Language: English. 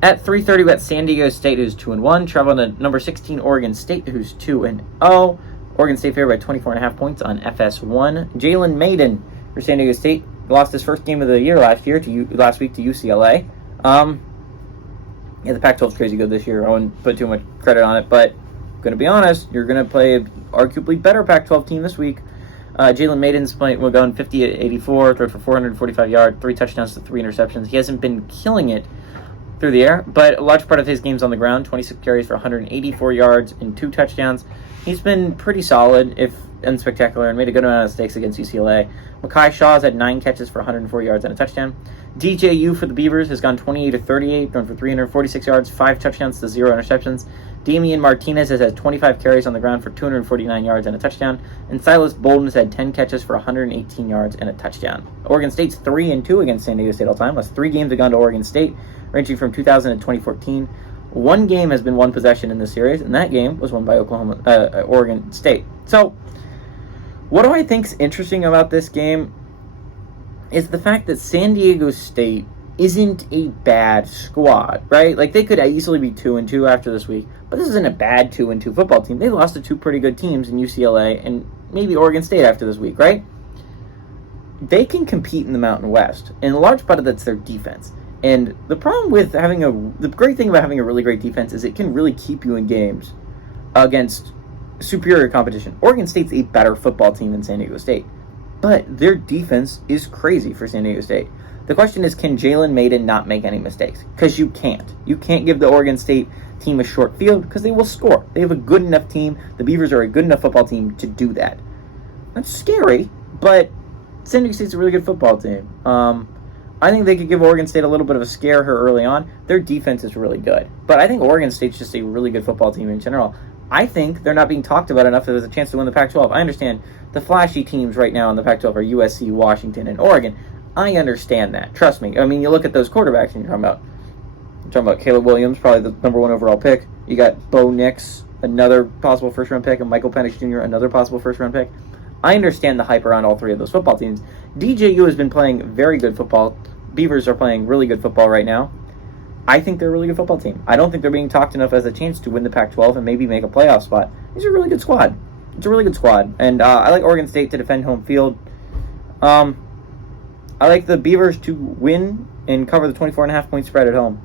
At 3:30, we got San Diego State, who's 2-1, traveling to number 16 Oregon State, who's 2-0. Oregon State favored by 24.5 points on FS1. Jalen Mayden for San Diego State lost his first game of the year last week to UCLA. The Pac-12 is crazy good this year. I wouldn't put too much credit on it, but I'm going to be honest, you're going to play an arguably better Pac-12 team this week. Jalen Mayden's going 50-84, threw for 445 yards, 3 touchdowns to 3 interceptions. He hasn't been killing it through the air, but a large part of his game's on the ground. 26 carries for 184 yards and 2 touchdowns. He's been pretty solid, if unspectacular, and made a good amount of mistakes against UCLA. Mekhi Shaw's had 9 catches for 104 yards and a touchdown. DJU for the Beavers has gone 28-38, thrown for 346 yards, 5 touchdowns to 0 interceptions. Damian Martinez has had 25 carries on the ground for 249 yards and a touchdown. And Silas Bolden has had 10 catches for 118 yards and a touchdown. Oregon State's 3-2 against San Diego State all time. Last 3 games have gone to Oregon State, ranging from 2000 to 2014. 1 game has been 1 possession in this series, and that game was won by Oregon State. So, what do I think's interesting about this game is the fact that San Diego State isn't a bad squad, right? Like, they could easily be 2-2 after this week, but this isn't a bad 2-2 football team. They lost to 2 pretty good teams in UCLA and maybe Oregon State after this week, right? They can compete in the Mountain West, and a large part of that's their defense. And the problem with the great thing about having a really great defense is it can really keep you in games against superior competition. Oregon State's a better football team than San Diego State, but their defense is crazy for San Diego State. The question is, can Jalen Mayden not make any mistakes? Because you can't. You can't give the Oregon State team a short field because they will score. They have a good enough team. The Beavers are a good enough football team to do that. That's scary, but San Diego State's a really good football team. I think they could give Oregon State a little bit of a scare here early on. Their defense is really good. But I think Oregon State's just a really good football team in general. I think they're not being talked about enough that there's a chance to win the Pac-12. I understand the flashy teams right now in the Pac-12 are USC, Washington, and Oregon. I understand that. Trust me. I mean, you look at those quarterbacks and you're talking about Caleb Williams, probably the number 1 overall pick. You got Bo Nix, another possible first-round pick, and Michael Penix Jr., another possible first-round pick. I understand the hype around all 3 of those football teams. DJU has been playing very good football. Beavers are playing really good football right now. I think they're a really good football team. I don't think they're being talked enough as a chance to win the Pac-12 and maybe make a playoff spot. It's a really good squad. And I like Oregon State to defend home field. I like the Beavers to win and cover the 24.5 point spread at home.